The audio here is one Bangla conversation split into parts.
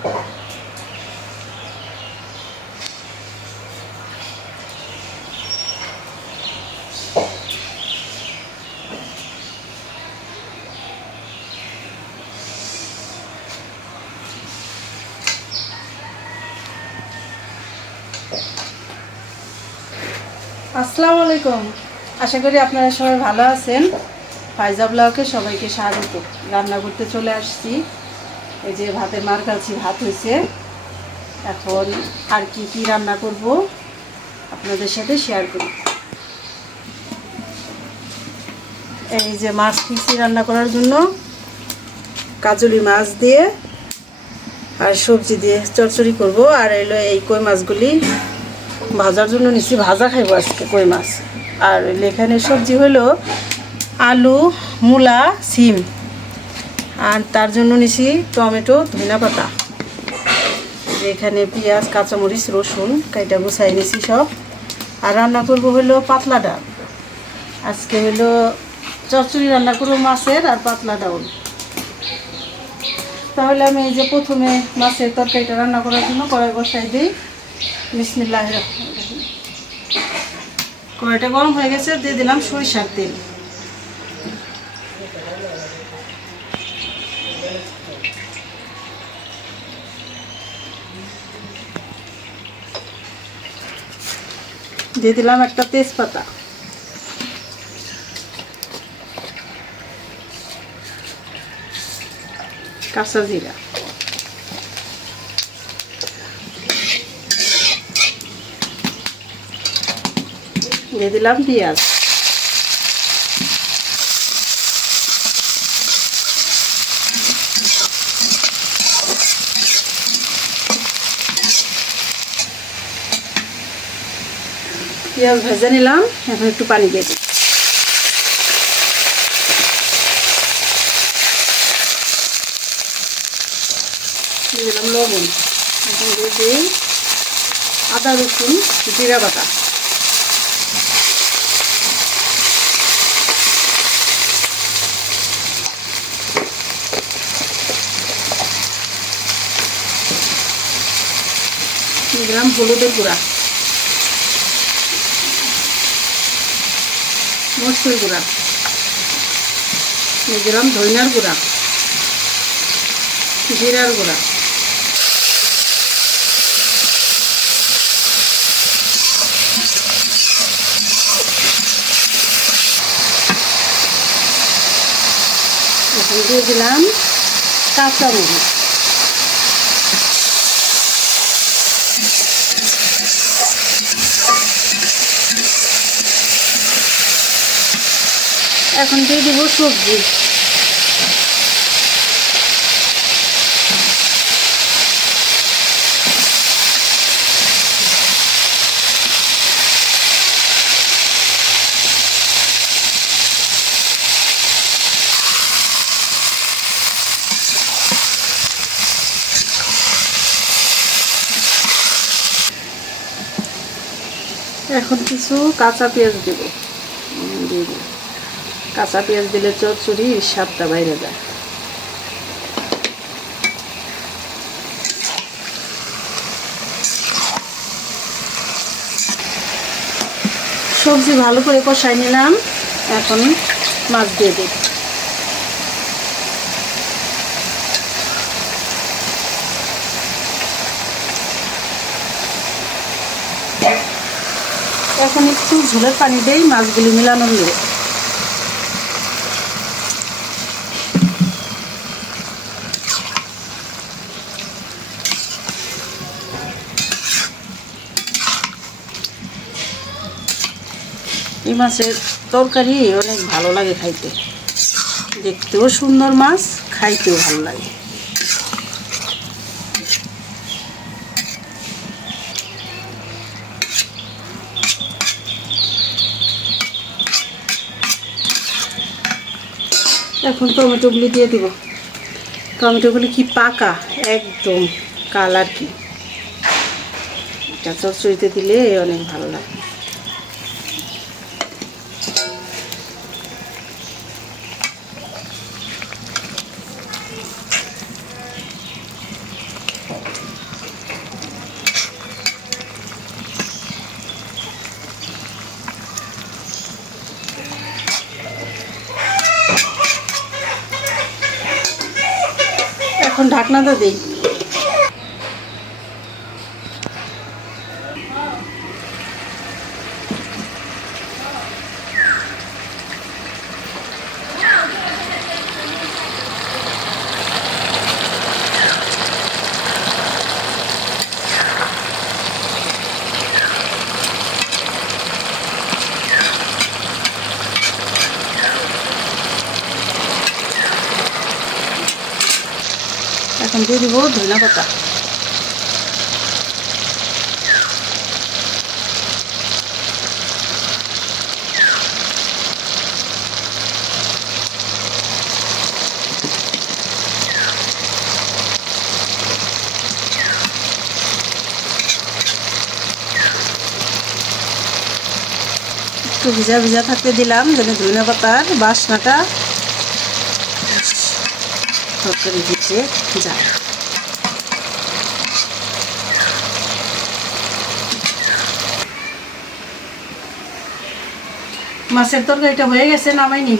আসসালামু আলাইকুম। আশা করি আপনারা সবাই ভালো আছেন। ফাইজা ব্লগে সবাইকে স্বাগত। রান্না করতে চলে আসছি। এই যে ভাতের মার কাছে ভাত হয়েছে। এখন আর কি কি রান্না করব আপনাদের সাথে শেয়ার করি। এই যে মাছ পিসি রান্না করার জন্য কাজলি মাছ দিয়ে আর সবজি দিয়ে চচ্চড়ি করব। আর এলো এই কই মাছগুলি ভাজার জন্য নিচ্ছি, ভাজা খাইব আজকে কই মাছ। আর এখানে সবজি হলো আলু, মূলা, সিম, আর তার জন্য নিছি টমেটো, ধনিয়া পাতা। এখানে পেঁয়াজ, কাঁচামরিচ, রসুন কাইটা গুছাই নিছি সব। আর রান্না করব হলো পাতলা ডাল। আজকে হলো চচ্চড়ি রান্না করবো মাছের আর পাতলা ডাল। তাহলে আমি এই যে প্রথমে মাছের তরকারিটা রান্না করার জন্য কড়াই বসাই দিই। বিসমিল্লাহির রহমানির রহিম। কড়াইটা গরম হয়ে গেছে, দিয়ে দিলাম সরিষার তেল। দিয়ে দিলাম একটা তেজপাতা, কাঁচা জিরা, দিয়ে দিলাম পেঁয়াজ, পেঁয়াজ ভেজে নিলাম। এখন একটু পানি দিয়ে দিই। দিয়ে দিলাম লবণ। এখন দিয়ে দিই আদা, রসুন, জিরা বাটা। দিয়ে দিলাম হলুদের গুঁড়া, মরচুর গুঁড়া, দিয়ে দিলাম ধনিয়ার গুঁড়া, জিরার গুঁড়া, এখন দিয়ে দিলাম কাঁচামরিচ। এখন দিয়ে দিব সবজি। এখন কিছু কাঁচা পেঁয়াজ দেব। দিয়ে দিই। কাঁচা পেঁয়াজ দিলে চচ্চড়ির স্বাদটা বাইরে যায়। সবজি ভালো করে কষাই নিলাম। এখন মাছ দিয়ে দিই। এখন একটু ঝোলের পানি দেই মাছগুলি মিলানোর নিয়ে। এই মাছের তরকারি অনেক ভালো লাগে খাইতে, দেখতেও সুন্দর মাছ, খাইতেও ভালো লাগে। এখন টমেটোগুলি দিয়ে দিব। টমেটোগুলি কি পাকা, একদম কালার কি, এটা চচ্চড়িতে দিলে অনেক ভালো লাগে। এখন ঢাকনাটা দিই। এখন দিয়ে দিব ধনিয়া পাতা। একটু ভিজা ভিজা থাকতে দিলাম যেন ধনিয়া পাতার বাসনাটা তরকারি দিতে যায়। মাছের তরকারিটা হয়ে গেছে, নামাইনি।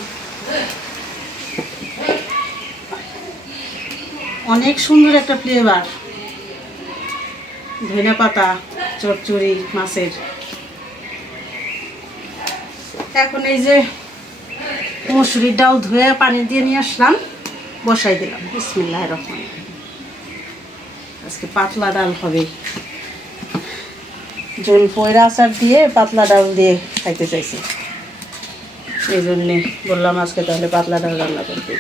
অনেক সুন্দর একটা ফ্লেভার, ধনিয়া পাতা চচ্চড়ি মাছের। এখন এই যে মসুরির ডাল ধুয়ে পানি দিয়ে নিয়ে আসলাম, বসাই দিলাম। বিসমিল্লাহির রহমানির রহিম। আজকে পাতলা ডাল হবে, ঝোল পয়রা আচার দিয়ে পাতলা ডাল দিয়ে খাইতে চাইছি, এই জন্যে বললাম আজকে তাহলে পাতলা ডাল রান্না করতে।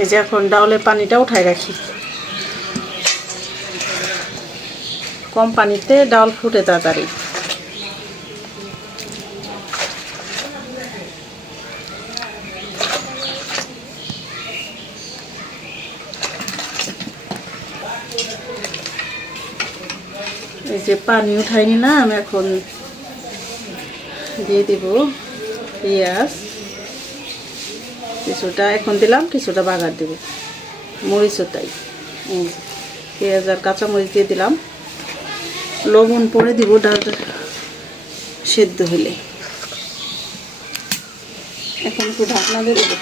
এই যে এখন ডাউলের পানিটা উঠাই রাখি, কম পানিতে ডাল ফুটে তাড়াতাড়ি। এই যে পানি উঠাই নিলাম, এখন দিয়ে দিব পেঁয়াজ কিছুটা, এখন দিলাম কিছুটা বাগার দেব, মরিচও তাই। পেঁয়াজ আর কাঁচামরিচ দিয়ে দিলাম, লবণ পরে দিব ডালটা সেদ্ধ হলে। এখন একটু ঢাকনা দিয়ে দেবো।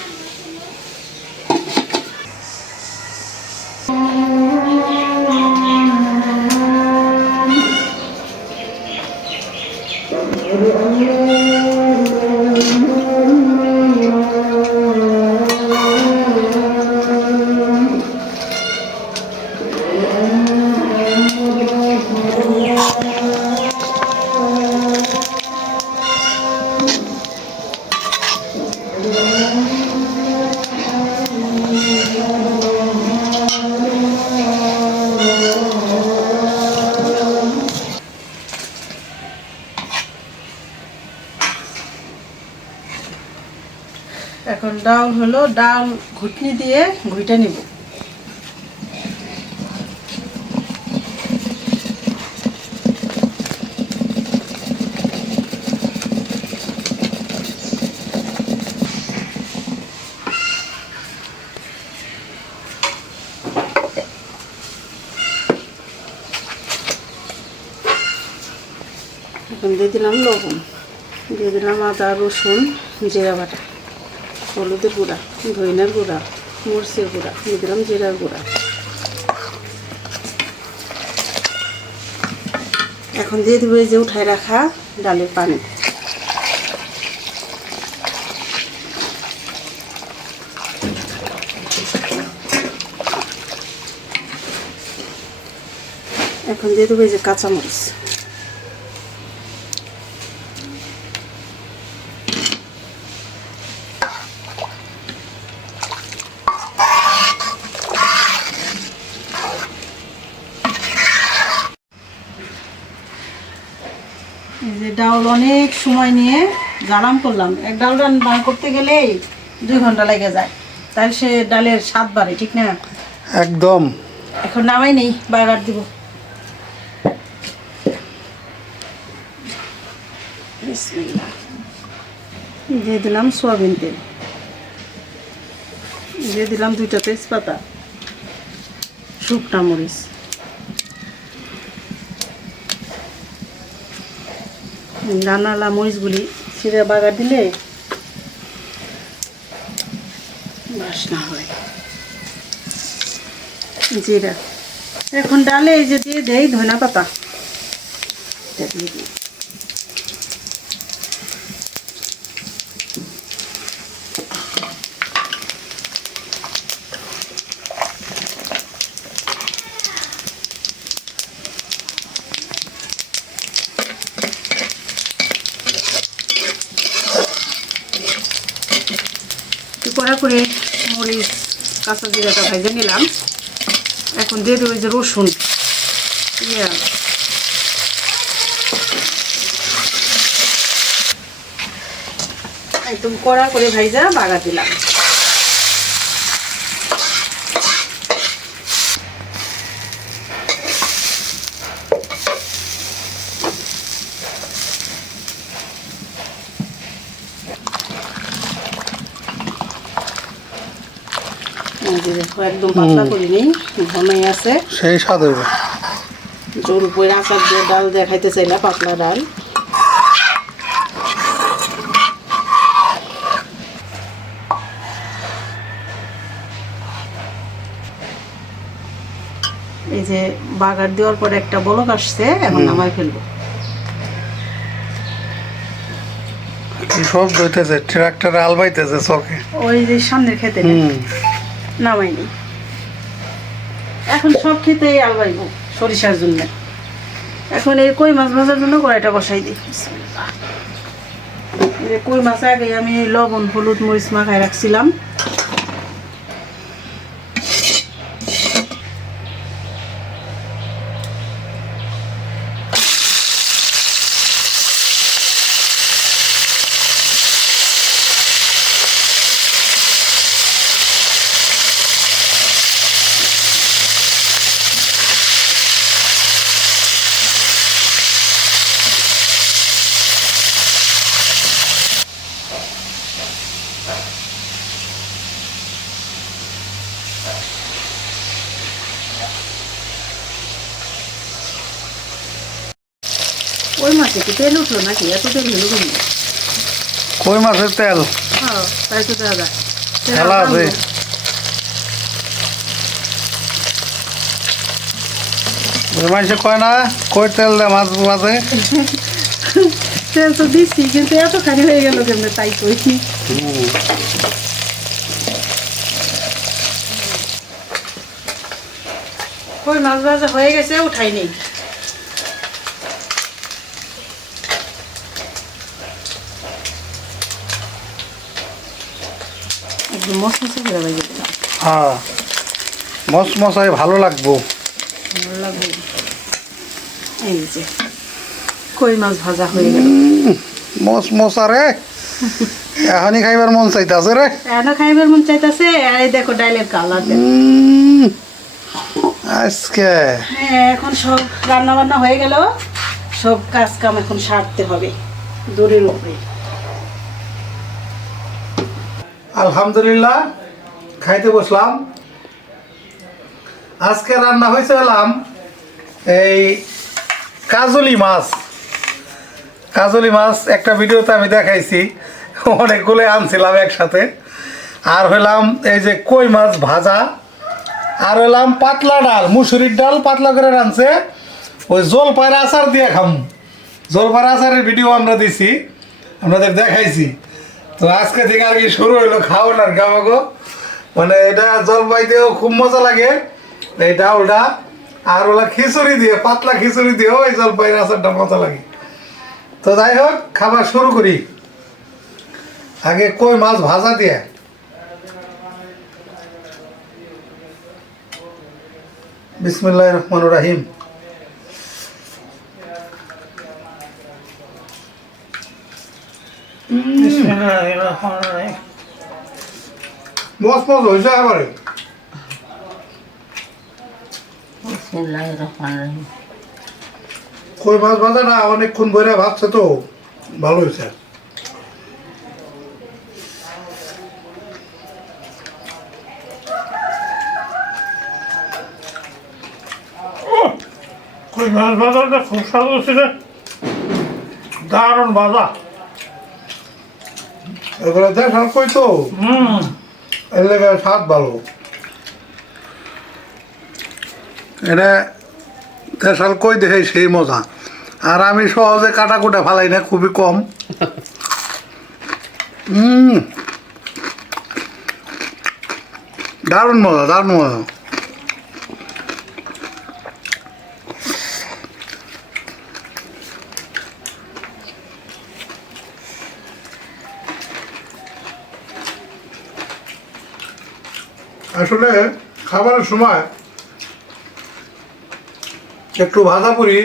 এখন ডাল হলো, ডাল ঘুটনি দিয়ে ঘুইটা নিব। এখন দিয়ে দিলাম লবণ, দিয়ে দিলাম আদা রসুন জিরা বাটা, হলুদের গুঁড়া, ধনিয়ার গুঁড়া, মরিচের গুঁড়া, দিয়ে দিলাম জিরার গুঁড়া। এখন দিয়ে দিব এই যে উঠায় রাখা ডালের পানি। এখন দিয়ে দেবো এই যে কাঁচামরিচ। এই যে ডাউল অনেক সময় নিয়ে জালাম করলাম, এক ডাল রান্না করতে গেলেই 2 ঘন্টা লেগে যায়, তাই সে ডালের স্বাদ বাড়ে, ঠিক না? একদম। এখন নামাই নেই, বাগার দিব। বিসমিল্লাহ। দিয়ে দিলাম সয়াবিন তেল, দিয়ে দিলাম 2টা তেজপাতা, শুকনা মরিচ, রান্নালা মরিচগুলি ছিঁড়ে বাগার দিলে বাসনা হয়। জিরা এখন ডালে এই যে দিয়ে দেই ধনিয়া পাতা, এটা দিয়ে দিই। কড়া করে মরিচ কাঁচা জিরাটা ভেজে নিলাম। এখন দিয়ে দেবো যে রসুন, পেঁয়াজ, একদম কড়া করে ভাইজা বাগা দিলাম। একদম পাতলা করিনি, ঘনাই আছে, সেই স্বাদ হইব। জোর উপরে আচার দিয়ে ডাল দিয়ে খাইতে চাইলা, পাতলা ডাল। এই যে বাগার দেওয়ার পরে একটা বলক আসছে, এখন নামাই ফেলবো। সব দইতেছে, ট্রাক্টরে আলবাইতেছে চকে। ওই যে সামনের খেতে নামাইনি, এখন সব খেতেই আলবাইব সরিষার জন্য। এখন এই কই মাছ ভাজার জন্য কড়াইটা বসাই দিই। যে কই মাছ আগে আমি লবণ হলুদ মরিচ মাখায় রাখছিলাম। ওই মাছে কি তেল উঠলো নাকি? এত তেল হলো কেন? কই মাছের তেল? হ্যাঁ, তাই তো দাদা খেলা আছে। মাসে কয় না কই তেল দেয় মাছ বাজে। তেল তো দিচ্ছি, কিন্তু এত খালি হয়ে গেল কেমন, তাই কই। কই মাছ ভাজা হয়ে গেছে, উঠাই নেই। হ্যাঁ, মশমশাই ভালো লাগবো। এই যে কই মাছ ভাজা হয়ে গেল। মশমশা রে, এখনই খাইবার মন চাইতাছে রে। এখনো খাইবার মন চাইতাছে। আর এই দেখো ডালের কালার। আজকে হ্যাঁ, এখন সব রান্না বান্না হয়ে গেল, সব কাজ কাম এখন সারতে হবে দূরের উপরে। আলহামদুলিল্লাহ, খাইতে বসলাম। আজকে রান্না হয়েছে হলাম এই কাজলি মাছ। কাজলি মাছ একটা ভিডিওতে আমি দেখাইছি, অনেকগুলো আনছিলাম একসাথে। আর হলাম এই যে কই মাছ ভাজা, আর হলাম পাতলা ডাল, মুসুরির ডাল পাতলা করে রাঁধছে, ওই জলপাইয়ের আচার দিয়ে খাম। জলপাইয়ের আচারের ভিডিও আমরা দিছি, আপনাদের দেখাইছি। তো আজকে থেকে আর কি শুরু হইলো খাওয়ান আর খাওয়াগো। মানে এটা জলপাই দিয়েও খুব মজা লাগে এই ডাউলটা, আর ওলা খিচুড়ি দিয়ে, পাতলা খিচুড়ি দিয়েও এই জলপাইয়ের আচারটা মজা লাগে। তো যাই হোক, খাবার শুরু করি। আগে কই মাছ ভাজা দিয়ে। বিসমিল্লাহির রহমানির রহিম। মস্ত মজ হয়েছে এবারে। কই মাছ ভাজা না অনেকক্ষণ বইরা ভাজছে, তো ভালো হয়েছে। কই মাছ ভাজাটা খুব স্বাদ ছিল, দারুণ ভাজা। এগুলো দেখার কই তো এর লেগে স্বাদ ভালো। এটা দেশাল কই দেখে সেই মজা। আর আমি সহজে কাটা কুটা ফালাই না, খুবই কম। দারুণ মজা, দারুণ মজা। আসলে খাবারের সময় একটু ভাজা পুরি,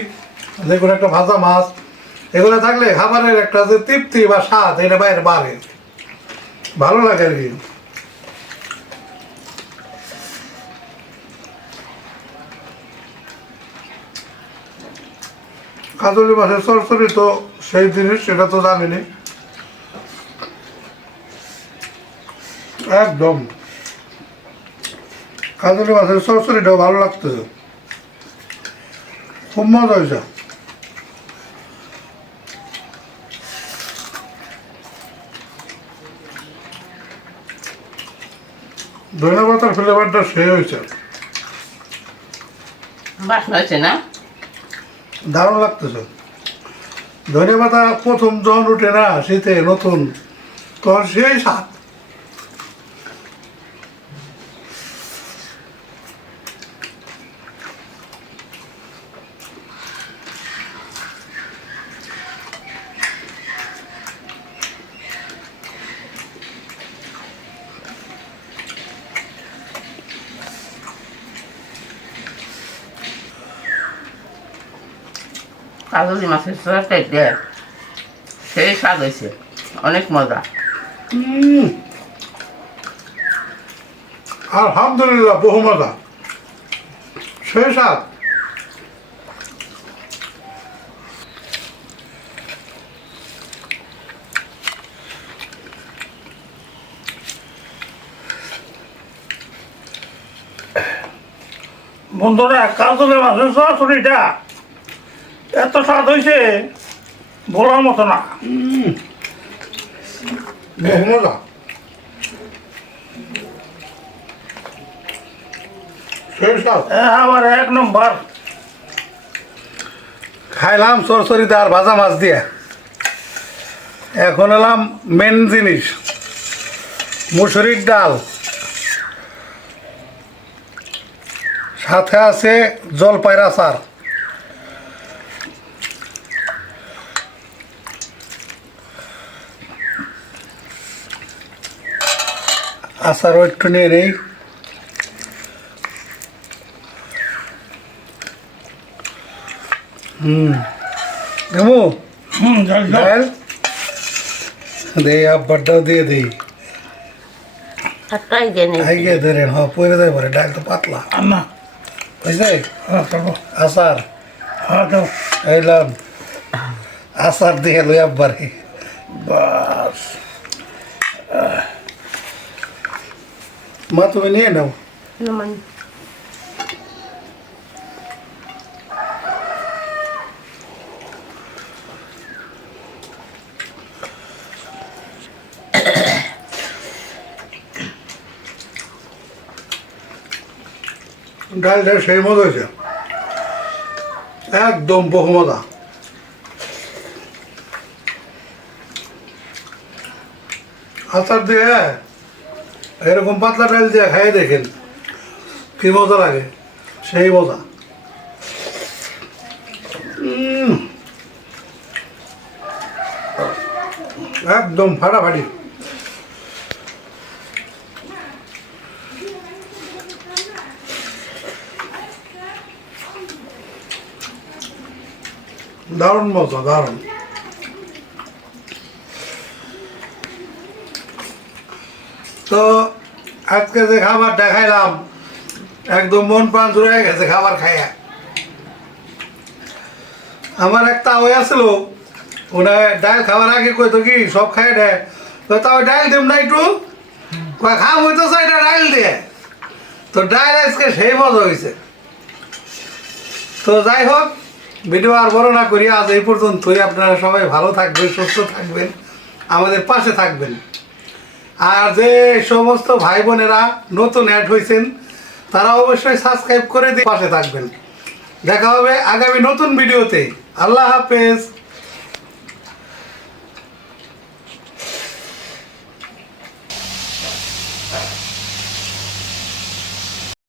যে কোনো একটা ভাজা মাছ, এগুলো থাকলে খাবারের একটা যে তৃপ্তি বা স্বাদ এটা বাইরে বাড়ে, ভালো লাগে আর কি। কাজলি মাছের চরচড়ি তো সেই জিনিস, সেটা তো জানিনি। একদম কাজলি মাছের চরচড়িটাও ভালো লাগতেছে, খুব মজা হয়েছে। ধনে পাতার ফ্লেভারটা সে হয়েছে, বাসনা হয়েছে না? দারুণ লাগতেছে। ধনে পাতা প্রথম যখন উঠে না শীতে নতুন, তখন সেই স্বাদ। কাজলি মাছের তরকারি দেয় সেই স্বাদ হয়েছে, অনেক মজা। আলহামদুলিল্লাহ, বহু মজা, সেই স্বাদ। বন্ধুরা, কাজলে মাছের চচ্চড়িটা এত স্বাদ হয়েছে বলার মতো না, বহু মজা। সেই স্বাদ আমার এক নম্বর। খাইলাম চরচড়িতে আর ভাজা মাছ দিয়ে। এখন এলাম মেন জিনিস, মুসুরির ডাল, সাথে আছে জলপাইয়ের আচার। আচারও একটু নিয়ে নেই। দেবো ডাল, দে আব্বারটাও দিয়ে দিই। একটাই জেনে আইগে ধরেন, হ্যাঁ পরে দেয় পরে, ডাল তো পাতলা না বুঝলে। আচার এইলাম, আচার দিয়ে লই আব্বারে, বাস। মা তুমি নিয়ে নাও। ডালটা সেই মজা হয়েছে, একদম বহু মজা। আচার দিয়ে এরকম পাতলা ডাল দিয়ে খাই দেখেন কি মজা লাগে, সেই মজা। একদম ফাটাফাটি। দারুণ মজা, দারুণ। তো আজকে যে খাবার দেখাইলাম, একদম মন প্রাণ জুড়ে গেছে খাবার খাইয়া। আমার একটা ওই আসছিল, ওরা ডাল খাবার আগে কইতো কি সব খাই দেয়, তাও ডাল দেব না একটু, খাম হইতো এটা ডাল দিয়ে। তো ডাল আজকে সেই মজা হয়েছে। তো যাই হোক, ভিডিও আর বড় না করি, আজ এই পর্যন্তই। আপনারা সবাই ভালো থাকবেন, সুস্থ থাকবেন, আমাদের পাশে থাকবেন। আর যে সমস্ত ভাই বোনেরা নতুন অ্যাড হয়েছেন তারা অবশ্যই সাবস্ক্রাইব করে দিয়ে পাশে থাকবেন। দেখা হবে আগামী নতুন ভিডিওতে। আল্লাহ হাফেজ।